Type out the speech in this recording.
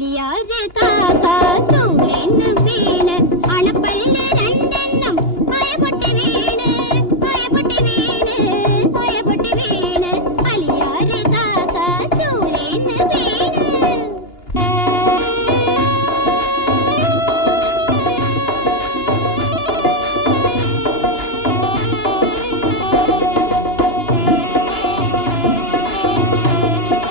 വലിയാർ താത്ത തോളെന്നും വീണ്. അണപ്പല്ല് രണ്ടെണ്ണം പയപൊട്ടി വീണ്. പയപൊട്ടി വീണ്. പയപൊട്ടി വീണ്. വലിയാർ താത്ത തോളെന്ന് വീണ്.